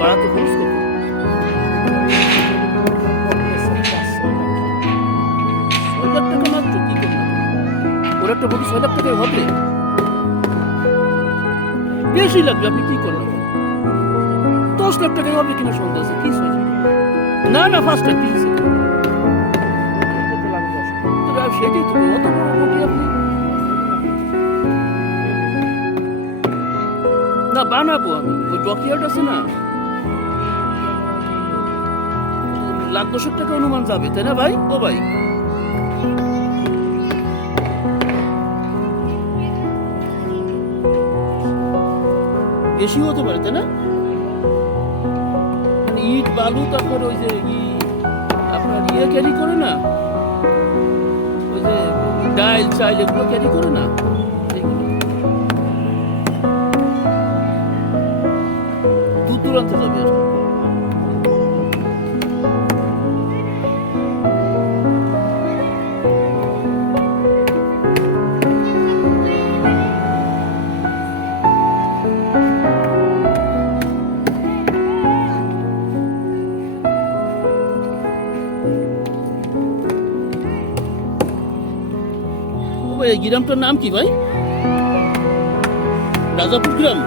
বাড়াতে খরচ কত? 6 লাখ টাকা মাত্র, কি করলাম? ওর একটা বডি 6 লাখ টাকায় হবে? বেশি লাগবে, আপনি কি করলেন? 10 লাখ টাকায় হবে কিনা সন্দেহ আছে, কি হয়েছে? না না, ফার্স্ট টাইম কিছু সেটাই তো, অত বড় বডি আপনি না বানাবো আমি, ওই ডকিয়ার্ড আছে না, লাখ 10 টাকা অনুমান যাবে, তাই না ভাই? ও ভাই, বেশি হতে পারে, তাই না? ইট বালু, তারপর ওই যে আপনার ক্যারি করে না, ওই যে ডাইল চাইল এগুলো ক্যারি করে না, দূর দূরান্তে যাবে আর কি। এই গ্রামটার নাম কি ভাই? রাজাপুর গ্রাম।